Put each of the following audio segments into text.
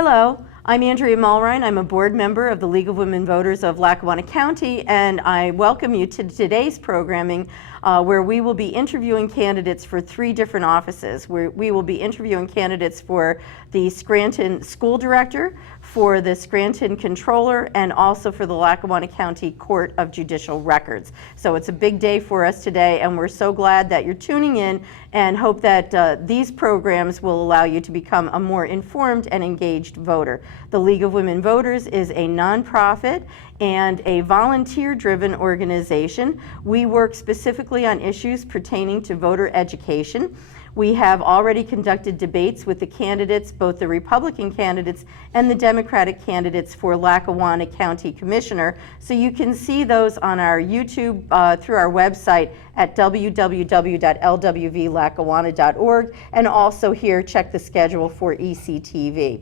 Hello, I'm Andrea Mulrine. I'm a board member of the League of Women Voters of Lackawanna County, and I welcome you to today's programming where we will be interviewing candidates for 3 different offices. We will be interviewing candidates for the Scranton School Director, for the Scranton Controller, and also for the Lackawanna County Court of Judicial Records. So it's a big day for us today, and we're so glad that you're tuning in and hope that these programs will allow you to become a more informed and engaged voter. The League of Women Voters is a nonprofit and a volunteer-driven organization. We work specifically on issues pertaining to voter education. We have already conducted debates with the candidates, both the Republican candidates and the Democratic candidates for Lackawanna County Commissioner. So you can see those on our YouTube through our website at www.lwvlackawanna.org, and also here check the schedule for ECTV.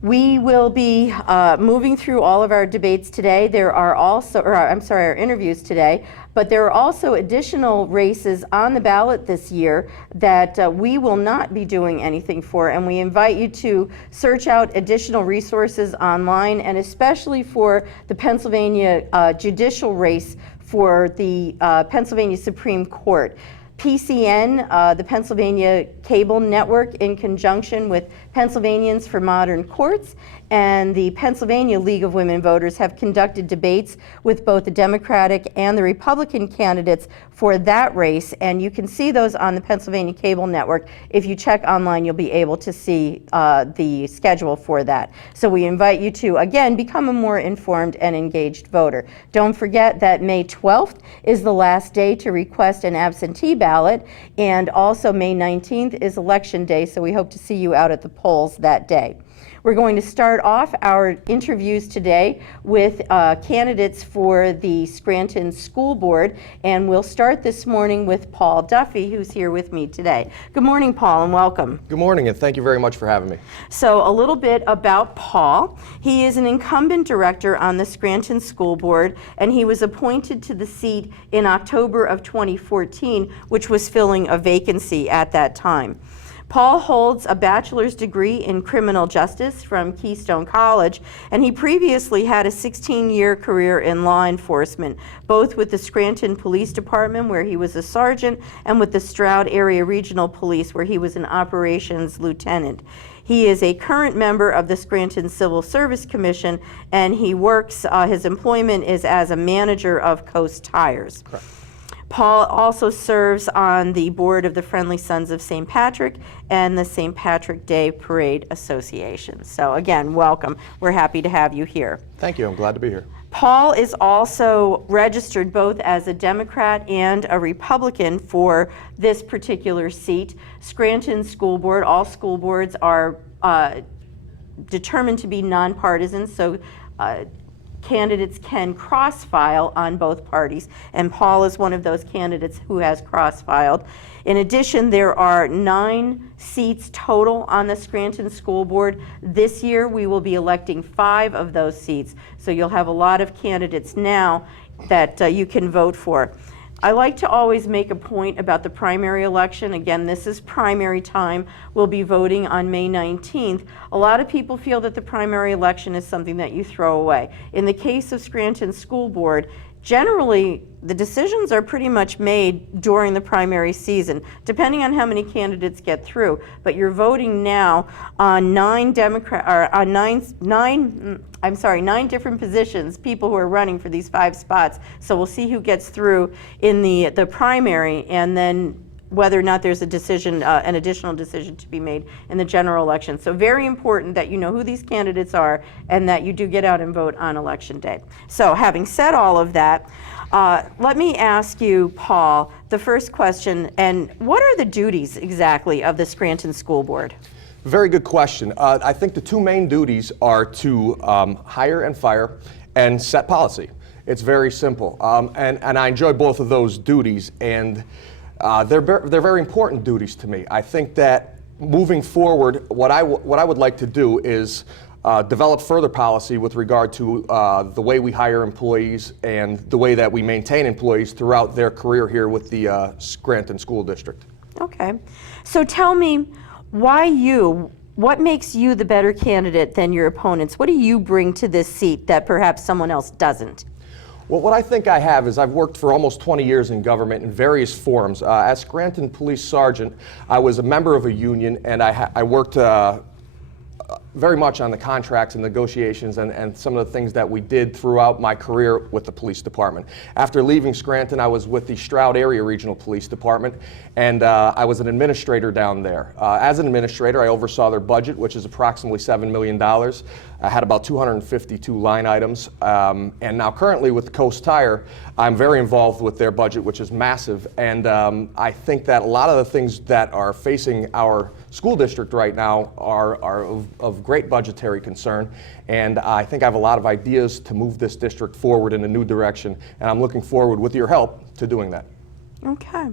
We will be moving through all of our debates today. There are also, our interviews today, but there are also additional races on the ballot this year that we will not be doing anything for, and we invite you to search out additional resources online, and especially for the Pennsylvania judicial race for the Pennsylvania Supreme Court. PCN, the Pennsylvania Cable Network, in conjunction with Pennsylvanians for Modern Courts, and the Pennsylvania League of Women Voters have conducted debates with both the Democratic and the Republican candidates for that race, and you can see those on the Pennsylvania Cable Network. If you check online, you'll be able to see the schedule for that. So we invite you to, again, become a more informed and engaged voter. Don't forget that May 12th is the last day to request an absentee ballot, and also May 19th is Election Day, so we hope to see you out at the polls that day. We're going to start off our interviews today with candidates for the Scranton School Board, and we'll start this morning with Paul Duffy, who's here with me today. Good morning, Paul, and welcome. Good morning, and thank you very much for having me. So a little bit about Paul. He is an incumbent director on the Scranton School Board, and he was appointed to the seat in October of 2014, which was filling a vacancy at that time. Paul holds a bachelor's degree in criminal justice from Keystone College, and he previously had a 16-year career in law enforcement, both with the Scranton Police Department, where he was a sergeant, and with the Stroud Area Regional Police, where he was an operations lieutenant. He is a current member of the Scranton Civil Service Commission, and he works, his employment is as a manager of Coast Tires. Correct. Paul also serves on the board of the Friendly Sons of St. Patrick and the St. Patrick Day Parade Association. So again, welcome. We're happy to have you here. Thank you. I'm glad to be here. Paul is also registered both as a Democrat and a Republican for this particular seat. Scranton School Board, all school boards are determined to be nonpartisan, so candidates can cross-file on both parties, and Paul is one of those candidates who has cross-filed. In addition, there are 9 seats total on the Scranton School Board. This year, we will be electing 5 of those seats, so you'll have a lot of candidates now that you can vote for. I like to always make a point about the primary election. Again, this is primary time. We'll be voting on May 19th. A lot of people feel that the primary election is something that you throw away. In the case of Scranton School Board, generally, the decisions are pretty much made during the primary season, depending on how many candidates get through. But you're voting now on 9 different positions, people who are running for these 5 spots. So we'll see who gets through in the primary, and then whether or not there's a decision, an additional decision to be made in the general election. So very important that you know who these candidates are and that you do get out and vote on Election Day. So having said all of that, let me ask you, Paul, the first question, and what are the duties exactly of the Scranton School Board? Very good question. I think the 2 main duties are to hire and fire and set policy. It's very simple. And I enjoy both of those duties, and they're very important duties to me. I think that moving forward, what I would like to do is develop further policy with regard to the way we hire employees and the way that we maintain employees throughout their career here with the Scranton School District. Okay. So tell me why you What makes you the better candidate than your opponents? What do you bring to this seat that perhaps someone else doesn't? Well, what I think I have is I've worked for almost 20 years in government in various forms. As Scranton Police Sergeant, I was a member of a union, and I worked very much on the contracts and negotiations and some of the things that we did throughout my career with the police department. After leaving Scranton, I was with the Stroud Area Regional Police Department, and I was an administrator down there. As an administrator, I oversaw their budget, which is approximately $7 million. I had about 252 line items, and now currently with Coast Tire, I'm very involved with their budget, which is massive, and I think that a lot of the things that are facing our school district right now are of great budgetary concern, and I think I have a lot of ideas to move this district forward in a new direction, and I'm looking forward, with your help, to doing that. Okay.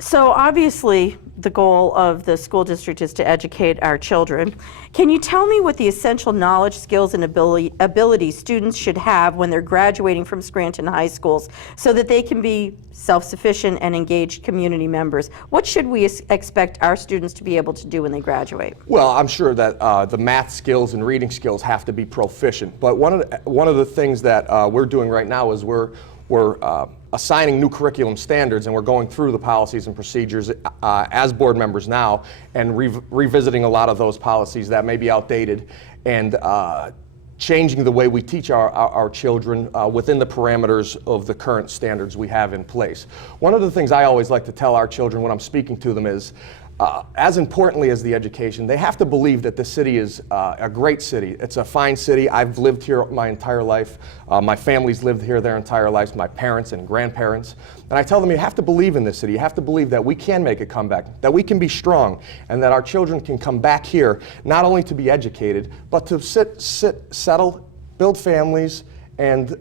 So obviously, the goal of the school district is to educate our children. Can you tell me what the essential knowledge, skills, and abilities students should have when they're graduating from Scranton high schools so that they can be self-sufficient and engaged community members? What should we expect our students to be able to do when they graduate? Well, I'm sure that the math skills and reading skills have to be proficient, but one of the things that we're doing right now is we're assigning new curriculum standards, and we're going through the policies and procedures as board members now and revisiting a lot of those policies that may be outdated and changing the way we teach our children within the parameters of the current standards we have in place. One of the things I always like to tell our children when I'm speaking to them is, as importantly as the education, they have to believe that the city is a great city. It's a fine city. I've lived here my entire life. My family's lived here their entire lives, my parents and grandparents. And I tell them, you have to believe in this city. You have to believe that we can make a comeback, that we can be strong, and that our children can come back here, not only to be educated, but to settle, build families, and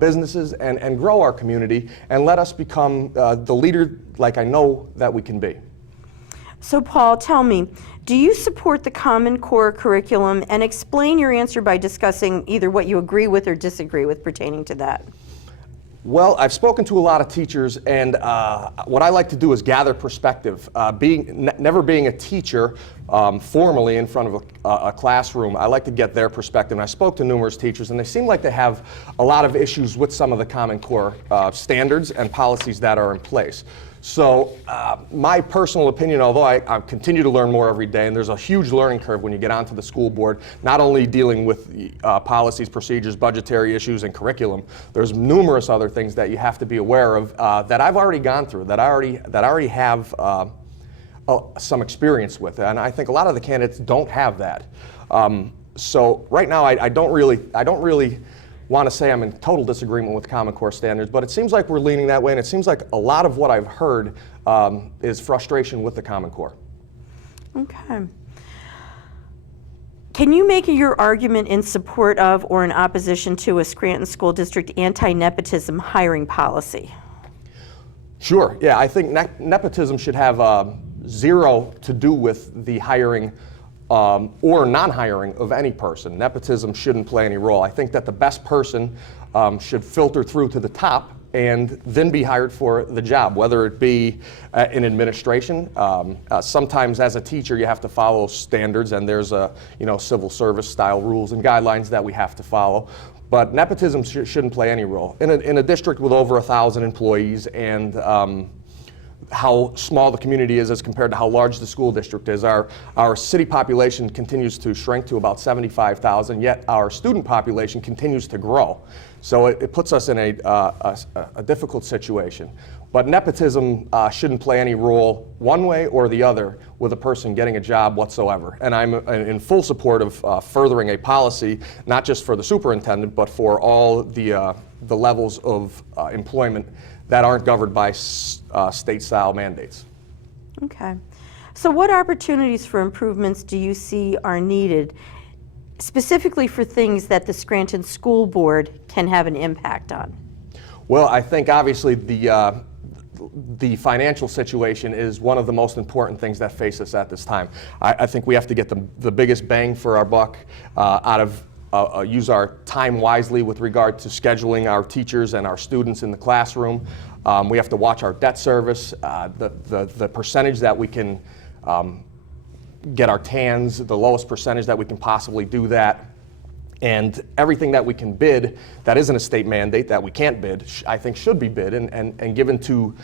businesses, and grow our community, and let us become the leader like I know that we can be. So Paul, tell me, do you support the Common Core curriculum, and explain your answer by discussing either what you agree with or disagree with pertaining to that? Well, I've spoken to a lot of teachers, and what I like to do is gather perspective. Never being a teacher formally in front of a classroom, I like to get their perspective. And I spoke to numerous teachers, and they seem like they have a lot of issues with some of the Common Core standards and policies that are in place. So my personal opinion, although I continue to learn more every day, and there's a huge learning curve when you get onto the school board, not only dealing with policies, procedures, budgetary issues, and curriculum, there's numerous other things that you have to be aware of that I've already gone through, that I already have some experience with, and I think a lot of the candidates don't have that. So right now, I don't really want to say I'm in total disagreement with Common Core standards, but it seems like we're leaning that way, and it seems like a lot of what I've heard is frustration with the Common Core. Okay. Can you make your argument in support of or in opposition to a Scranton School District anti-nepotism hiring policy? Sure, yeah, I think nepotism should have zero to do with the hiring or non-hiring of any person. Nepotism shouldn't play any role. I think that the best person should filter through to the top and then be hired for the job, whether it be in administration. Sometimes as a teacher you have to follow standards, and there's civil service style rules and guidelines that we have to follow. But nepotism shouldn't play any role. In a district with over 1,000 employees and how small the community is as compared to how large the school district is. Our city population continues to shrink to about 75,000, yet our student population continues to grow. So it puts us in a difficult situation. But nepotism shouldn't play any role one way or the other with a person getting a job whatsoever. And I'm in full support of furthering a policy, not just for the superintendent, but for all the levels of employment that aren't governed by state-style mandates. Okay. So what opportunities for improvements do you see are needed, specifically for things that the Scranton School Board can have an impact on? Well, I think obviously the financial situation is one of the most important things that face us at this time. I think we have to get the biggest bang for our buck out of use our time wisely with regard to scheduling our teachers and our students in the classroom. We have to watch our debt service, the percentage that we can get our TANs, the lowest percentage that we can possibly do that. And everything that we can bid that isn't a state mandate that we can't bid, I think should be bid and given to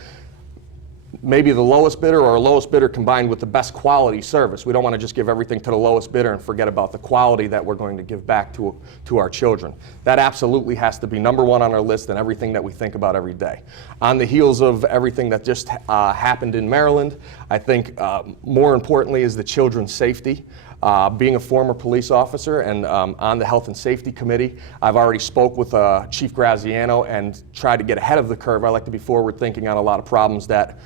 maybe the lowest bidder or lowest bidder combined with the best quality service. We don't want to just give everything to the lowest bidder and forget about the quality that we're going to give back to our children. That absolutely has to be number one on our list and everything that we think about every day. On the heels of everything that just happened in Maryland, I think more importantly is the children's safety. Being a former police officer and on the Health and Safety Committee, I've already spoke with Chief Graziano and tried to get ahead of the curve. I like to be forward thinking on a lot of problems that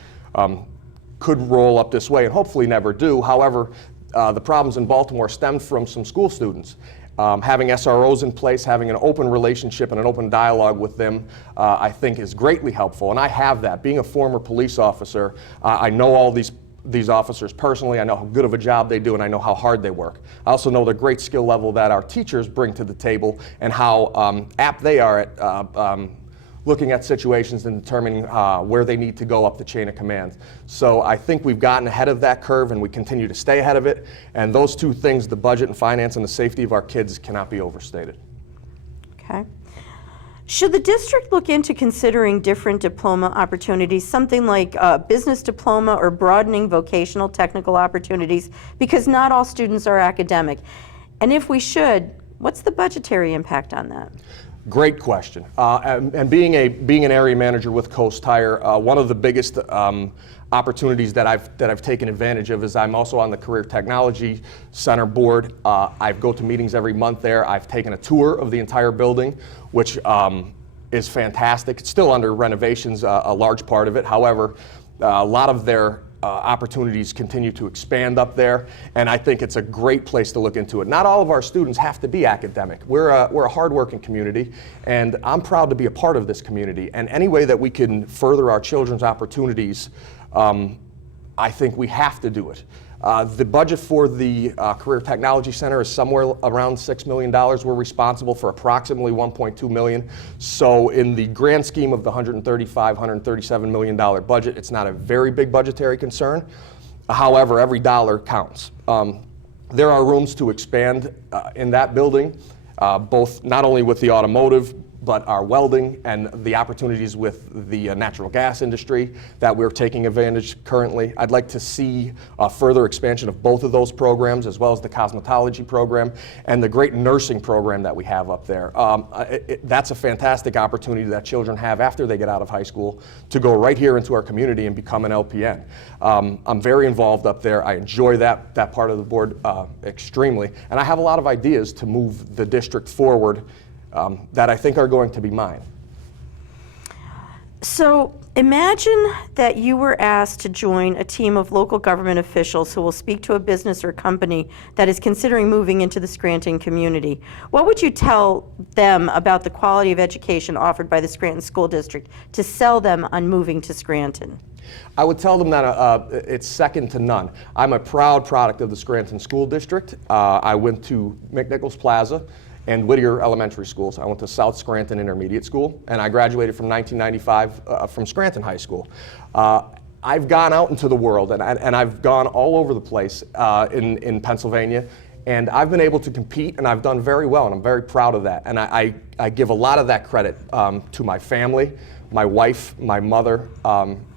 could roll up this way and hopefully never do. However, the problems in Baltimore stemmed from some school students. Having SROs in place, having an open relationship and an open dialogue with them, I think is greatly helpful. And I have that. Being a former police officer, I know all these officers personally. I know how good of a job they do, and I know how hard they work. I also know the great skill level that our teachers bring to the table and how apt they are at looking at situations and determining where they need to go up the chain of command. So I think we've gotten ahead of that curve and we continue to stay ahead of it. And those two things, the budget and finance and the safety of our kids, cannot be overstated. Okay. Should the district look into considering different diploma opportunities, something like a business diploma or broadening vocational technical opportunities, because not all students are academic? And if we should, what's the budgetary impact on that? Great question. And being an area manager with Coast Tire, one of the biggest opportunities that I've taken advantage of is I'm also on the Career Technology Center board. I go to meetings every month there. I've taken a tour of the entire building, which is fantastic. It's still under renovations, a large part of it. However, a lot of their opportunities continue to expand up there, and I think it's a great place to look into it. Not all of our students have to be academic. We're a hardworking community, and I'm proud to be a part of this community. And any way that we can further our children's opportunities, I think we have to do it. The budget for the Career Technology Center is somewhere around $6 million. We're responsible for approximately $1.2 million. So in the grand scheme of the $137 million budget, it's not a very big budgetary concern. However, every dollar counts. There are rooms to expand in that building, both not only with the automotive, but our welding and the opportunities with the natural gas industry that we're taking advantage currently. I'd like to see a further expansion of both of those programs, as well as the cosmetology program and the great nursing program that we have up there. That's a fantastic opportunity that children have after they get out of high school to go right here into our community and become an LPN. I'm very involved up there. I enjoy that part of the board extremely, and I have a lot of ideas to move the district forward that I think are going to be mine. So imagine that you were asked to join a team of local government officials who will speak to a business or company that is considering moving into the Scranton community. What would you tell them about the quality of education offered by the Scranton School District to sell them on moving to Scranton? I would tell them that it's second to none. I'm a proud product of the Scranton School District. I went to McNichols Plaza and Whittier Elementary Schools. I went to South Scranton Intermediate School, and I graduated from 1995 from Scranton High School. I've gone out into the world, and I've gone all over the place in Pennsylvania, and I've been able to compete, and I've done very well, and I'm very proud of that. And I give a lot of that credit to my family, my wife, my mother,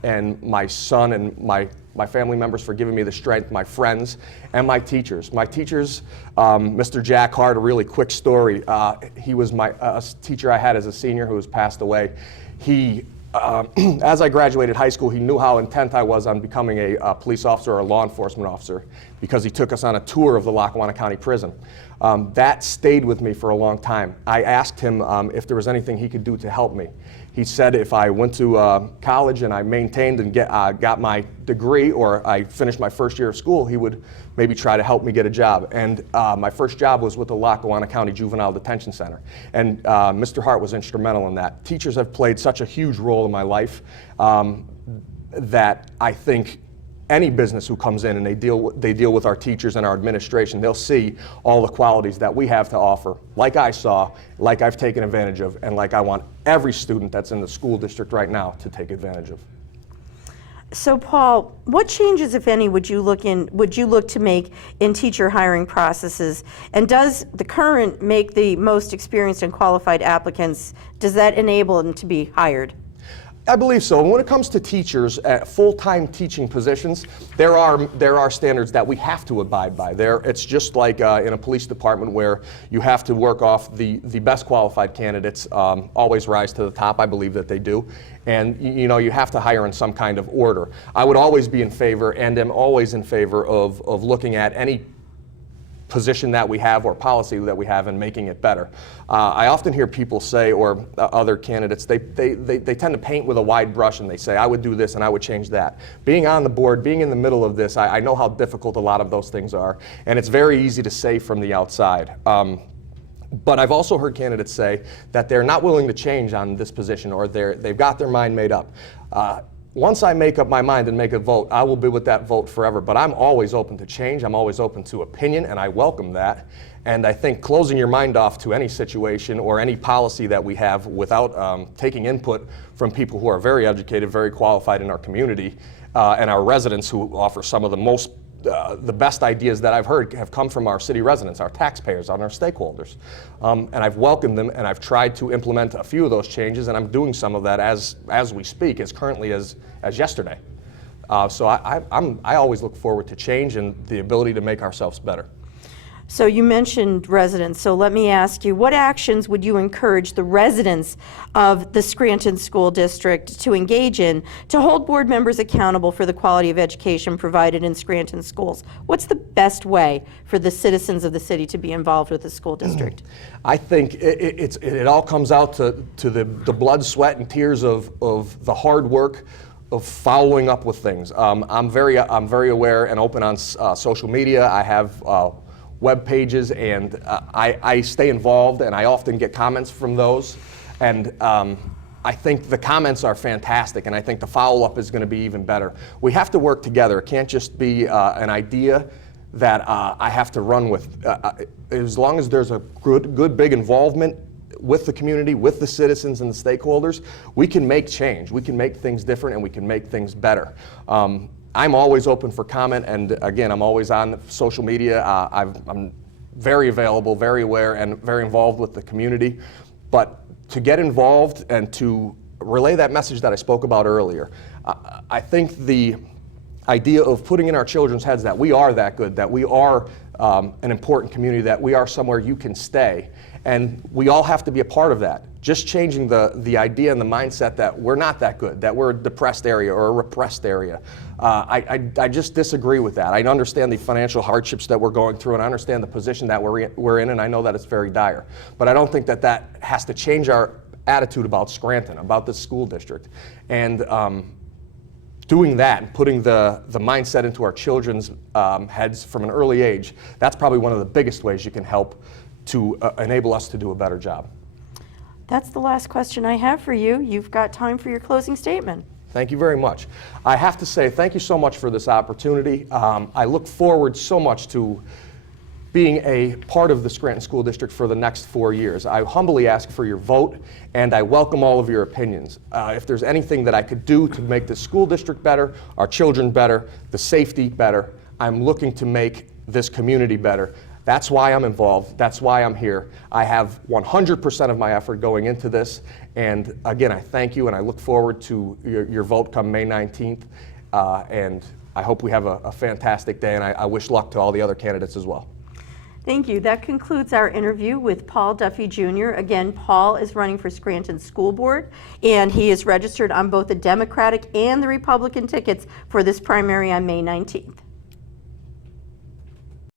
and my son, and my family members for giving me the strength, my friends, and my teachers. My teachers, Mr. Jack Hart, a really quick story. He was a teacher I had as a senior who has passed away. He, as I graduated high school, he knew how intent I was on becoming a police officer or a law enforcement officer because he took us on a tour of the Lackawanna County Prison. That stayed with me for a long time. I asked him if there was anything he could do to help me. He said if I went to college and I maintained and got my degree, or I finished my first year of school, he would maybe try to help me get a job. And my first job was with the Lackawanna County Juvenile Detention Center. And Mr. Hart was instrumental in that. Teachers have played such a huge role in my life that I think any business who comes in and they deal with our teachers and our administration, they'll see all the qualities that we have to offer, like I saw, like I've taken advantage of, and like I want every student that's in the school district right now to take advantage of. So Paul, what changes, if any, would you look to make in teacher hiring processes? And does the current make the most experienced and qualified applicants, does that enable them to be hired? I believe so. When it comes to teachers at full-time teaching positions, there are standards that we have to abide by. It's just like in a police department where you have to work off the best qualified candidates always rise to the top. I believe that they do. And you know, you have to hire in some kind of order. I would always be in favor, and am always in favor of looking at any position that we have or policy that we have and making it better. I often hear people say, or other candidates, they tend to paint with a wide brush and they say, I would do this and I would change that. Being on the board, being in the middle of this, I know how difficult a lot of those things are, and it's very easy to say from the outside. But I've also heard candidates say that they're not willing to change on this position, or they've got their mind made up. Once I make up my mind and make a vote, I will be with that vote forever. But I'm always open to change. I'm always open to opinion, and I welcome that. And I think closing your mind off to any situation or any policy that we have without taking input from people who are very educated, very qualified in our community, and our residents who offer some of the best ideas that I've heard have come from our city residents, our taxpayers, and our stakeholders. And I've welcomed them, and I've tried to implement a few of those changes, and I'm doing some of that as we speak, as currently as yesterday. So I always look forward to change and the ability to make ourselves better. So you mentioned residents, so let me ask you, what actions would you encourage the residents of the Scranton School District to engage in to hold board members accountable for the quality of education provided in Scranton schools? What's the best way for the citizens of the city to be involved with the school district? I think it all comes out to the blood, sweat, and tears of the hard work of following up with things. I'm very aware and open on social media. I have web pages, and I stay involved, and I often get comments from those. And I think the comments are fantastic, and I think the follow-up is going to be even better. We have to work together. It can't just be an idea that I have to run with. As long as there's a good big involvement with the community, with the citizens and the stakeholders, we can make change. We can make things different, and we can make things better. I'm always open for comment, and again, I'm always on social media. I'm very available, very aware, and very involved with the community. But to get involved and to relay that message that I spoke about earlier, I think the idea of putting in our children's heads that we are that good, that we are an important community, that we are somewhere you can stay, and we all have to be a part of that. Just changing the idea and the mindset that we're not that good, that we're a depressed area or a repressed area. I just disagree with that. I understand the financial hardships that we're going through, and I understand the position that we're in, and I know that it's very dire. But I don't think that has to change our attitude about Scranton, about this school district. And doing that and putting the mindset into our children's heads from an early age, that's probably one of the biggest ways you can help to enable us to do a better job. That's the last question I have for you. You've got time for your closing statement. Thank you very much. I have to say thank you so much for this opportunity. I look forward so much to being a part of the Scranton School District for the next 4 years. I humbly ask for your vote, and I welcome all of your opinions. If there's anything that I could do to make the school district better, our children better, the safety better, I'm looking to make this community better. That's why I'm involved. That's why I'm here. I have 100% of my effort going into this. And again, I thank you, and I look forward to your vote come May 19th. And I hope we have a fantastic day, and I wish luck to all the other candidates as well. Thank you. That concludes our interview with Paul Duffy Jr. Again, Paul is running for Scranton School Board, and he is registered on both the Democratic and the Republican tickets for this primary on May 19th.